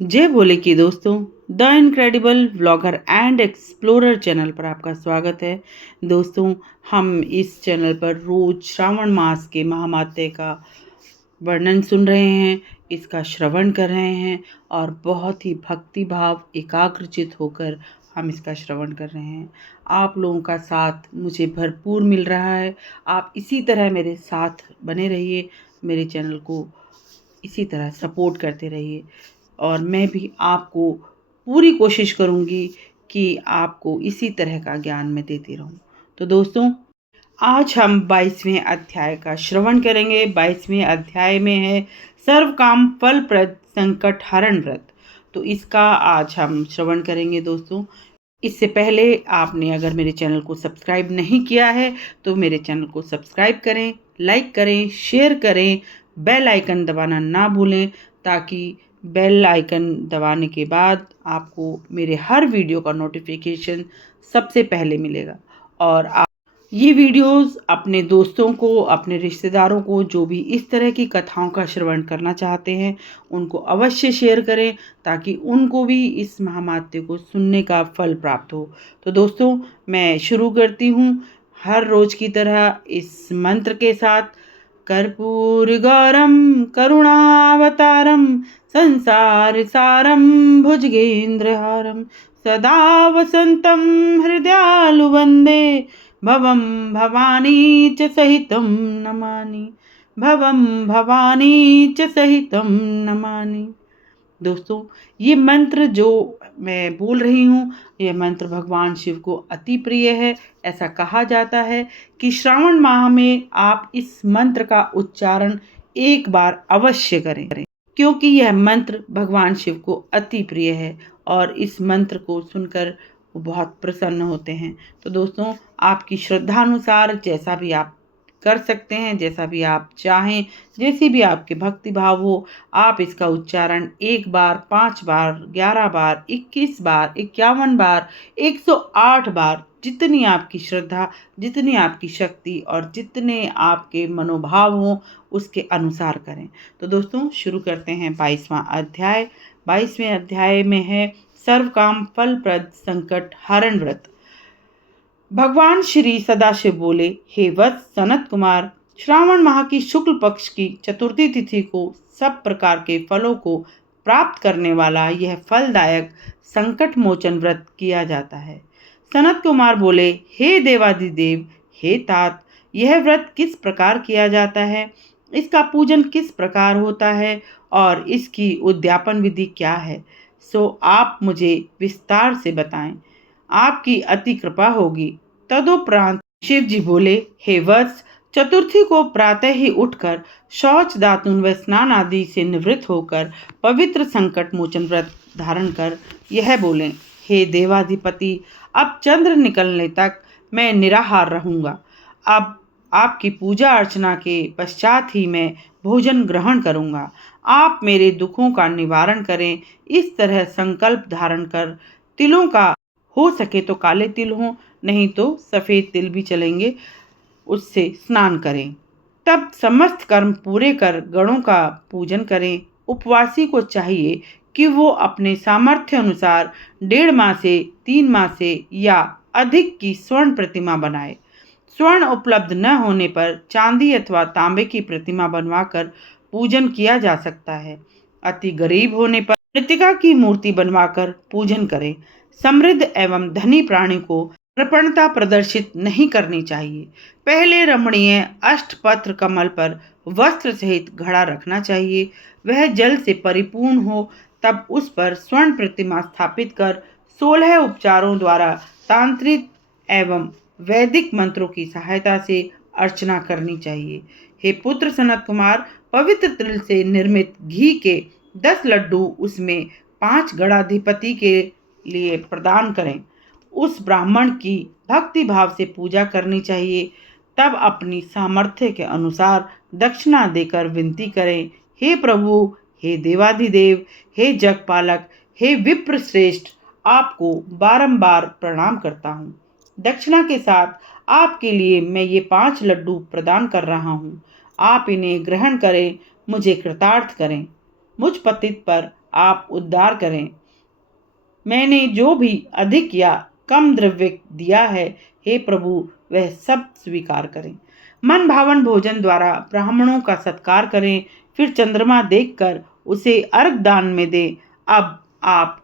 जय भोले की दोस्तों, the incredible vlogger and explorer channel पर आपका स्वागत है। दोस्तों, हम इस चैनल पर रोज श्रावण मास के महात्म्य का वर्णन सुन रहे हैं, इसका श्रवण कर रहे हैं और बहुत ही भक्ति भाव एकाग्रचित होकर हम इसका श्रवण कर रहे हैं। आप लोगों का साथ मुझे भरपूर मिल रहा है। आप इसी तरह मेरे साथ बने रहिए, मेरे चैनल को इसी तरह सपोर्ट करते रहिए और मैं भी आपको पूरी कोशिश करूँगी कि आपको इसी तरह का ज्ञान मैं देती रहूँ। तो दोस्तों, आज हम 22वें अध्याय का श्रवण करेंगे। 22वें अध्याय में है सर्व काम फलप्रद संकट हरण व्रत। तो इसका आज हम श्रवण करेंगे दोस्तों। इससे पहले आपने अगर मेरे चैनल को सब्सक्राइब नहीं किया है तो मेरे चैनल को सब्सक्राइब करें, लाइक करें, शेयर करें, बेल आइकन दबाना ना भूलें ताकि बेल आइकन दबाने के बाद आपको मेरे हर वीडियो का नोटिफिकेशन सबसे पहले मिलेगा। और आप ये वीडियोस अपने दोस्तों को, अपने रिश्तेदारों को जो भी इस तरह की कथाओं का श्रवण करना चाहते हैं उनको अवश्य शेयर करें ताकि उनको भी इस महामात्य को सुनने का फल प्राप्त हो। तो दोस्तों, मैं शुरू करती हूँ हर रोज की तरह इस मंत्र के साथ। कर्पूरगौरम करुणावतारम संसार सारम भुजगेन्द्रहारम सदा वसंतम हृदयालु वंदे भवं भवानी च सहितं नमामि, भवं भवानी च सहितं नमामि। दोस्तों, ये मंत्र जो मैं बोल रही हूँ, यह मंत्र भगवान शिव को अति प्रिय है। ऐसा कहा जाता है कि श्रावण माह में आप इस मंत्र का उच्चारण एक बार अवश्य करें क्योंकि यह मंत्र भगवान शिव को अति प्रिय है और इस मंत्र को सुनकर वो बहुत प्रसन्न होते हैं। तो दोस्तों, आपकी श्रद्धानुसार जैसा भी आप कर सकते हैं, जैसा भी आप चाहें, जैसी भी आपके भक्ति भाव हो, आप इसका उच्चारण 1 बार, 5 बार, 11 बार, 21 बार, 51 बार, 108 बार, जितनी आपकी श्रद्धा, जितनी आपकी शक्ति और जितने आपके मनोभाव हों उसके अनुसार करें। तो दोस्तों, शुरू करते हैं 22वां अध्याय। 22वें अध्याय में है सर्व काम फलप्रद संकट हरण व्रत। भगवान श्री सदाशिव बोले, हे वत्स सनत कुमार, श्रावण माह की शुक्ल पक्ष की चतुर्थी तिथि को सब प्रकार के फलों को प्राप्त करने वाला यह फलदायक संकट मोचन व्रत किया जाता है। सनत कुमार बोले, हे देवादिदेव, हे तात, यह व्रत किस प्रकार किया जाता है, इसका पूजन किस प्रकार होता है और इसकी उद्यापन विधि क्या है, सो आप मुझे विस्तार से बताएं। आपकी अति कृपा होगी। तदुपरांत शिव जी बोले, हे वत्स, चतुर्थी को प्रातः ही उठकर शौच, दातुन व स्नान आदि से निवृत्त होकर पवित्र संकट मोचन व्रत धारण कर यह बोले, हे देवाधिपति, अब चंद्र निकलने तक मैं निराहार रहूंगा। अब आपकी पूजा अर्चना के पश्चात ही मैं भोजन ग्रहण करूंगा। आप मेरे दुखों का निवारण करें, इस तरह संकल्प धारण कर तिलों का, हो सके तो काले तिल हों, नहीं तो सफ़ेद तिल भी चलेंगे, उससे स्नान करें। तब समस्त कर्म पूरे कर गणों का पूजन करें। उपवासी को चाहिए कि वो अपने सामर्थ्य अनुसार 1.5 माह से 3 माह से या अधिक की स्वर्ण प्रतिमा बनाए। स्वर्ण उपलब्ध न होने पर चांदी अथवा तांबे की प्रतिमा बनवाकर पूजन किया जा सकता है। अति गरीब होने पर मृत्तिका की मूर्ति बनवाकर पूजन करें। समृद्ध एवं धनी प्राणी को कृपणता प्रदर्शित नहीं करनी चाहिए। पहले रमणीय अष्टपत्र कमल पर वस्त्र सहित घड़ा रखना चाहिए। वह जल से परिपूर्ण हो, तब उस पर स्वर्ण प्रतिमा स्थापित कर 16 उपचारों द्वारा तांत्रिक एवं वैदिक मंत्रों की सहायता से अर्चना करनी चाहिए। हे पुत्र सनत कुमार, पवित्र तिल से निर्मित घी के 10 लड्डू उसमें 5 गणाधिपति के लिए प्रदान करें। उस ब्राह्मण की भक्ति भाव से पूजा करनी चाहिए। तब अपनी सामर्थ्य के अनुसार दक्षिणा देकर विनती करें, हे प्रभु, हे देवाधिदेव, हे जगपालक, हे विप्र श्रेष्ठ, आपको बारंबार प्रणाम करता हूँ। दक्षिणा के साथ आपके लिए मैं ये 5 लड्डू प्रदान कर रहा हूँ। आप इन्हें ग्रहण करें, मुझे कृतार्थ करें। मुझ पतित पर आप उद्धार करें। मैंने जो भी अधिक या कम द्रव्य दिया है, हे प्रभु वह सब स्वीकार करें। मन भावन भोजन द्वारा ब्राह्मणों का सत्कार करें, फिर चंद्रमा देखकर उसे अर्घ दान में दें। अब आप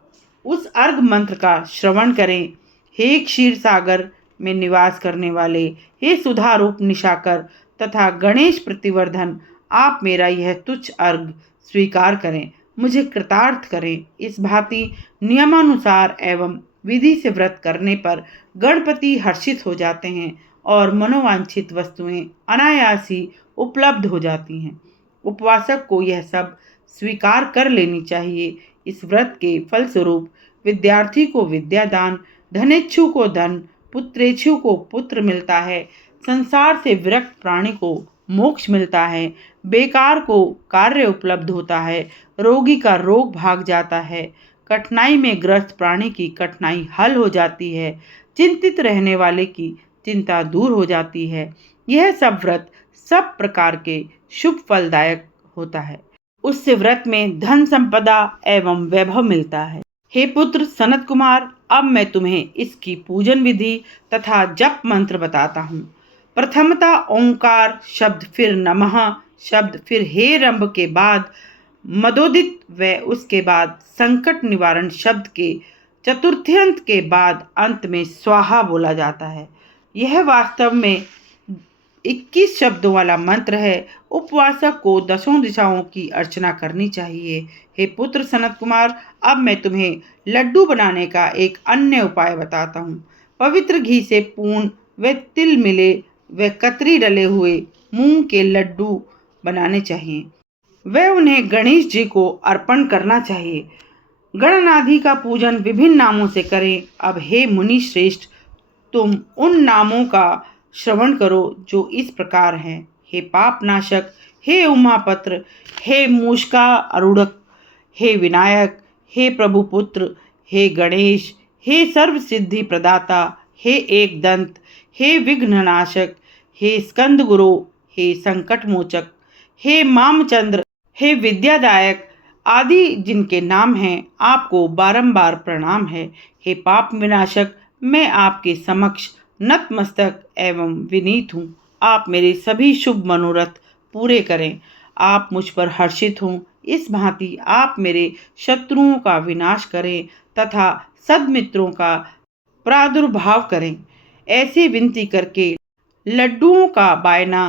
उस अर्घ मंत्र का श्रवण करें। हे क्षीर सागर में निवास करने वाले, हे सुधारूप निशाकर तथा गणेश प्रतिवर्धन, आप मेरा यह तुच्छ अर्घ स्वीकार करें, मुझे कृतार्थ करें। इस भांति नियमानुसार एवं विधि से व्रत करने पर गणपति हर्षित हो जाते हैं और मनोवांछित वस्तुएं अनायास ही उपलब्ध हो जाती हैं। उपवासक को यह सब स्वीकार कर लेनी चाहिए। इस व्रत के फलस्वरूप विद्यार्थी को विद्यादान, धनेच्छु को धन, पुत्रेच्छु को पुत्र मिलता है, संसार से विरक्त प्राणी को मोक्ष मिलता है, बेकार को कार्य उपलब्ध होता है, रोगी का रोग भाग जाता है, कठिनाई में ग्रस्त प्राणी की कठिनाई हल हो जाती है, चिंतित रहने वाले की चिंता दूर हो जाती है। यह सब व्रत सब प्रकार के शुभ फलदायक होता है। उससे व्रत में धन संपदा एवं वैभव मिलता है। हे पुत्र सनत कुमार, अब मैं तुम्हें इसकी पूजन विधि तथा जप मंत्र बताता हूँ। प्रथमता ओंकार शब्द, फिर नमः शब्द, फिर हे रंभ के बाद मदोदित व उसके बाद संकट निवारण शब्द के चतुर्थ्यंत के बाद अंत में स्वाहा बोला जाता है। यह वास्तव में 21 शब्दों वाला मंत्र है। उपवासक को 10 दिशाओं की अर्चना करनी चाहिए। हे पुत्र सनत कुमार, अब मैं तुम्हें लड्डू बनाने का एक अन्य उपाय बताता हूँ। पवित्र घी से पूर्ण व तिल मिले व कतरी डले हुए मूंग के लड्डू बनाने चाहिए। वह उन्हें गणेश जी को अर्पण करना चाहिए। गणनाधि का पूजन विभिन्न नामों से करें। अब हे मुनि श्रेष्ठ, तुम उन नामों का श्रवण करो जो इस प्रकार हैं। हे पाप नाशक, हे उमापत्र, हे मूषका अरूढ़क, हे विनायक, हे प्रभुपुत्र, हे गणेश, हे सर्व सिद्धि प्रदाता, हे एक दंत, हे विघ्ननाशक, हे स्कंद गुरु, हे संकट मोचक, हे मामचंद्र, हे विद्यादायक आदि जिनके नाम हैं, आपको बारंबार प्रणाम है। हे पाप विनाशक, मैं आपके समक्ष नतमस्तक एवं विनीत हूँ। आप मेरे सभी शुभ मनोरथ पूरे करें। आप मुझ पर हर्षित हों। इस भांति आप मेरे शत्रुओं का विनाश करें तथा सद्मित्रों का प्रादुर्भाव करें। ऐसे विनती करके लड्डुओं का बायना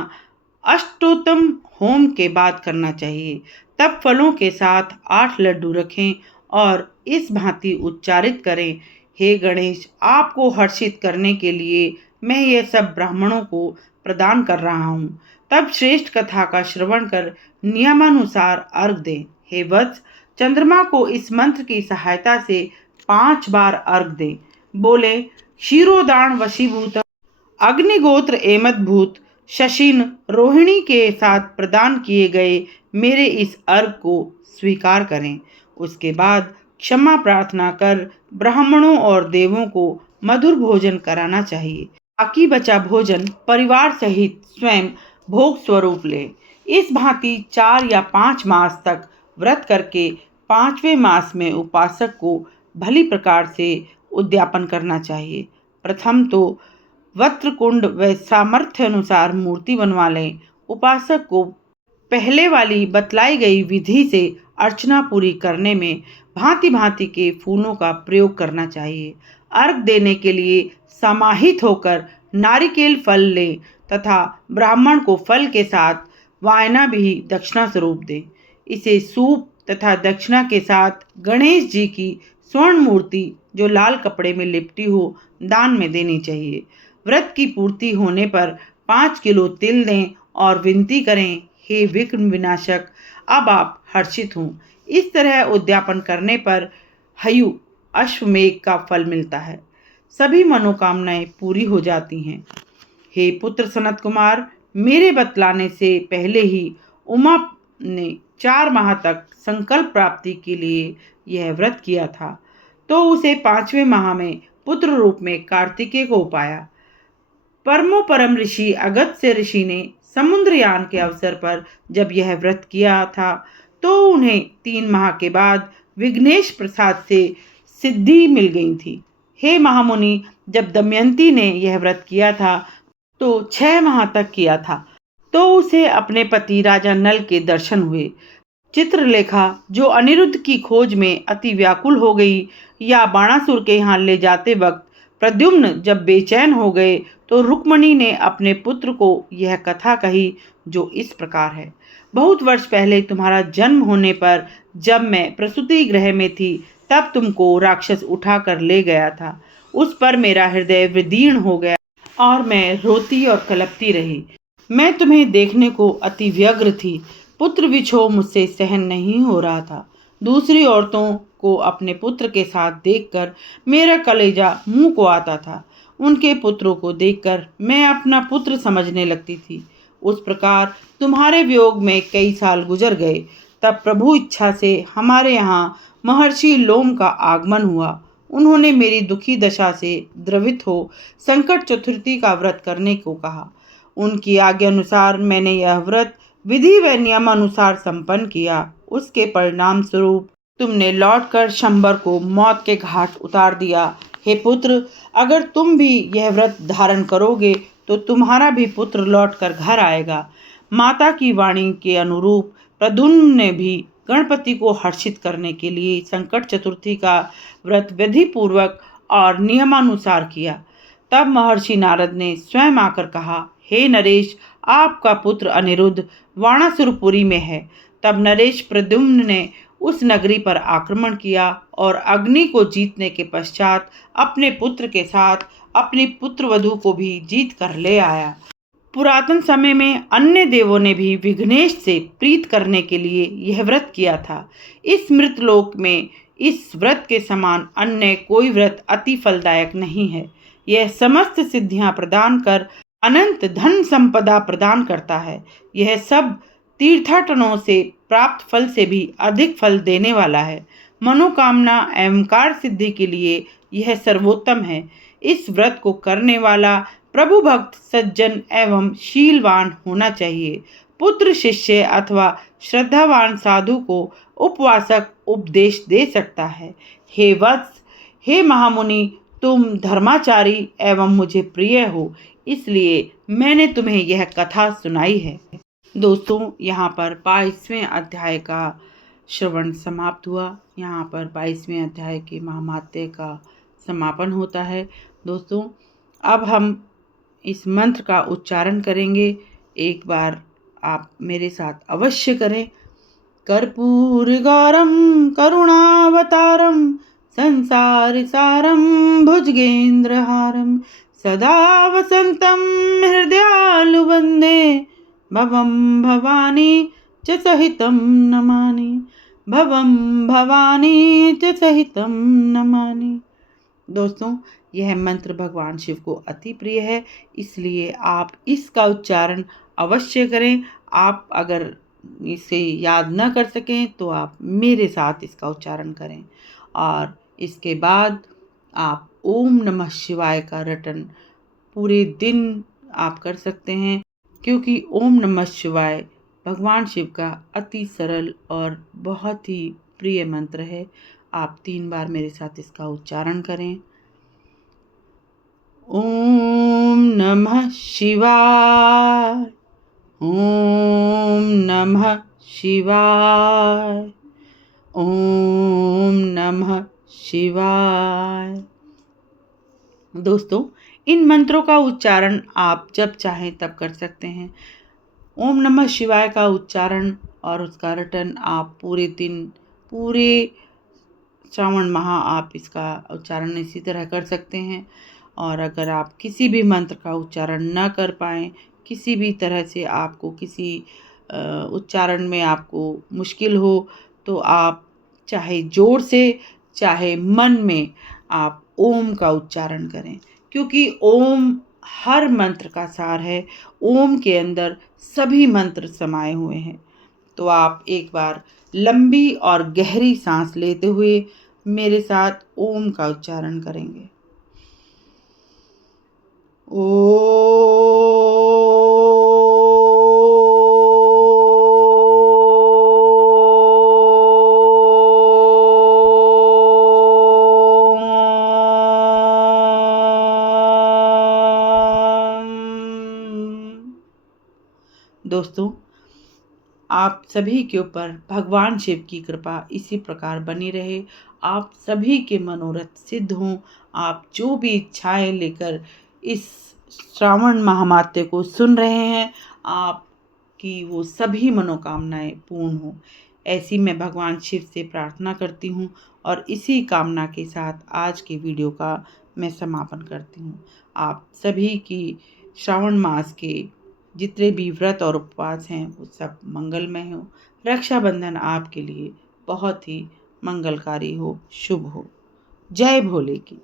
अष्टोत्तम होम के बाद करना चाहिए। तब फलों के साथ 8 लड्डू रखें और इस भांति उच्चारित करें, हे गणेश, आपको हर्षित करने के लिए मैं यह सब ब्राह्मणों को प्रदान कर रहा हूँ। तब श्रेष्ठ कथा का श्रवण कर नियमानुसार अर्घ दें। हे वत्स, चंद्रमा को इस मंत्र की सहायता से 5 बार अर्घ दें। बोले, क्षीरोदान वशीभूत अग्निगोत्र एमदभूत शशिन रोहिणी के साथ प्रदान किए गए मेरे इस अर्घ को स्वीकार करें। उसके बाद क्षमा प्रार्थना कर ब्राह्मणों और देवों को मधुर भोजन कराना चाहिए। बाकी बचा भोजन परिवार सहित स्वयं भोग स्वरूप ले। इस भांति 4 या 5 मास तक व्रत करके 5वें मास में उपासक को भली प्रकार से उद्यापन करना चाहिए। प्रथम तो वस्त्रकुंड व सामर्थ्य अनुसार मूर्ति बनवा लें। उपासक को पहले वाली बतलाई गई विधि से अर्चना पूरी करने में भांति भांति के फूलों का प्रयोग करना चाहिए। अर्घ देने के लिए समाहित होकर नारिकेल फल लें तथा ब्राह्मण को फल के साथ वायना भी दक्षिणा स्वरूप दें। इसे सूप तथा दक्षिणा के साथ गणेश जी की स्वर्ण मूर्ति जो लाल कपड़े में लिपटी हो दान में देनी चाहिए। व्रत की पूर्ति होने पर 5 किलो तिल दें और विनती करें, हे विघ्न विनाशक, अब आप हर्षित हों। इस तरह उद्यापन करने पर हयु अश्वमेघ का फल मिलता है। सभी मनोकामनाएं पूरी हो जाती हैं। हे पुत्र सनत कुमार, मेरे बतलाने से पहले ही उमा ने 4 माह तक संकल्प प्राप्ति के लिए यह व्रत किया था, तो उसे 5वें माह में पुत्र रूप में कार्तिकेय को पाया। परमोपरम ऋषि अगस्त्य ऋषि ने समुद्रयान के अवसर पर जब यह व्रत किया था, तो उन्हें 3 माह के बाद विघ्नेश प्रसाद से सिद्धि मिल गई थी। हे महामुनि, जब दमयंती ने यह व्रत किया था तो 6 माह तक किया था, तो उसे अपने पति राजा नल के दर्शन हुए। चित्रलेखा, जो अनिरुद्ध की खोज में अति व्याकुल हो गई, या बाणासुर के यहाँ ले जाते वक्त प्रद्युम्न जब बेचैन हो गए, तो रुक्मणी ने अपने पुत्र को यह कथा कही, जो इस प्रकार है। बहुत वर्ष पहले तुम्हारा जन्म होने पर, जब मैं प्रसूति गृह में थी, तब तुमको राक्षस उठा कर ले गया था। उस पर मेरा हृदय विदीर्ण हो गया और मैं रोती और कलपती रही। मैं तुम्हें देखने को अति व्यग्र थी। पुत्र विछोह मुझसे सहन नहीं हो रहा था। दूसरी औरतों को अपने पुत्र के साथ देखकर मेरा कलेजा मुंह को आता था। उनके पुत्रों को देखकर मैं अपना पुत्र समझने लगती थी। उस प्रकार तुम्हारे वियोग में कई साल गुजर गए। तब प्रभु इच्छा से हमारे यहाँ महर्षि लोम का आगमन हुआ। उन्होंने मेरी दुखी दशा से द्रवित हो संकट चतुर्थी का व्रत करने को कहा। उनकी आज्ञा अनुसार मैंने यह व्रत विधि व नियमानुसार संपन्न किया। उसके परिणाम स्वरूप तुमने लौटकर शंबर को मौत के घाट उतार दिया। हे पुत्र, अगर तुम भी यह व्रत धारण करोगे तो तुम्हारा भी पुत्र लौटकर घर आएगा। माता की वाणी के अनुरूप प्रद्युम्न ने भी गणपति को हर्षित करने के लिए संकट चतुर्थी का व्रत विधि पूर्वक और नियमानुसार किया। तब महर्षि नारद ने स्वयं आकर कहा, हे नरेश, आपका पुत्र अनिरुद्ध वाणासुरपुरी में है। तब नरेश प्रद्युम्न ने उस नगरी पर आक्रमण किया और अग्नि को जीतने के पश्चात अपने पुत्र के साथ अपनी पुत्रवधू को भी जीत कर ले आया। पुरातन समय में अन्य देवों ने भी विघ्नेश से प्रीत करने के लिए यह व्रत किया था। इस मृतलोक में इस व्रत के समान अन्य कोई व्रत अति फलदायक नहीं है। यह समस्त सिद्धियां प्रदान कर अनंत धन संपदा प्रदान करता है। यह सब तीर्थाटनों से प्राप्त फल से भी अधिक फल देने वाला है। मनोकामना एवं कार्य सिद्धि के लिए यह सर्वोत्तम है। इस व्रत को करने वाला प्रभु भक्त सज्जन एवं शीलवान होना चाहिए। पुत्र शिष्य अथवा श्रद्धावान साधु को उपवासक उपदेश दे सकता है। हे वत्स, हे महामुनि, तुम धर्माचारी एवं मुझे प्रिय हो, इसलिए मैंने तुम्हें यह कथा सुनाई है। दोस्तों, यहाँ पर 22वें अध्याय का श्रवण समाप्त हुआ। यहाँ पर 22वें अध्याय के महामात्य का समापन होता है। दोस्तों, अब हम इस मंत्र का उच्चारण करेंगे। एक बार आप मेरे साथ अवश्य करें। कर्पूर गौरम करुणावतारम संसार सारम भुजगेन्द्रहारम सदा वसंतम हृदयालु वंदे भवं भवानी च सहितं नमामि। भवं भवानी च सहितं नमामि। दोस्तों, यह मंत्र भगवान शिव को अति प्रिय है, इसलिए आप इसका उच्चारण अवश्य करें। आप अगर इसे याद न कर सकें तो आप मेरे साथ इसका उच्चारण करें, और इसके बाद आप ओम नमः शिवाय का रटन पूरे दिन आप कर सकते हैं, क्योंकि ओम नमः शिवाय भगवान शिव का अति सरल और बहुत ही प्रिय मंत्र है। आप 3 बार मेरे साथ इसका उच्चारण करें। ओम नमः शिवाय, ओम नमः शिवाय, ओम नमः शिवाय। दोस्तों, इन मंत्रों का उच्चारण आप जब चाहें तब कर सकते हैं। ओम नमः शिवाय का उच्चारण और उसका रटन आप पूरे दिन, पूरे श्रावण माह आप इसका उच्चारण इसी तरह कर सकते हैं। और अगर आप किसी भी मंत्र का उच्चारण न कर पाएँ, किसी भी तरह से आपको किसी उच्चारण में आपको मुश्किल हो, तो आप चाहे जोर से चाहे मन में आप ओम का उच्चारण करें, क्योंकि ओम हर मंत्र का सार है। ओम के अंदर सभी मंत्र समाये हुए हैं। तो आप एक बार लंबी और गहरी सांस लेते हुए मेरे साथ ओम का उच्चारण करेंगे। दोस्तों, आप सभी के ऊपर भगवान शिव की कृपा इसी प्रकार बनी रहे। आप सभी के मनोरथ सिद्ध हों। आप जो भी इच्छाएं लेकर इस श्रावण महामात्य को सुन रहे हैं, आपकी वो सभी मनोकामनाएं पूर्ण हों, ऐसी मैं भगवान शिव से प्रार्थना करती हूँ। और इसी कामना के साथ आज के वीडियो का मैं समापन करती हूँ। आप सभी की श्रावण मास के जितने भी व्रत और उपवास हैं वो सब मंगलमय हो। रक्षाबंधन आपके लिए बहुत ही मंगलकारी हो, शुभ हो। जय भोले की।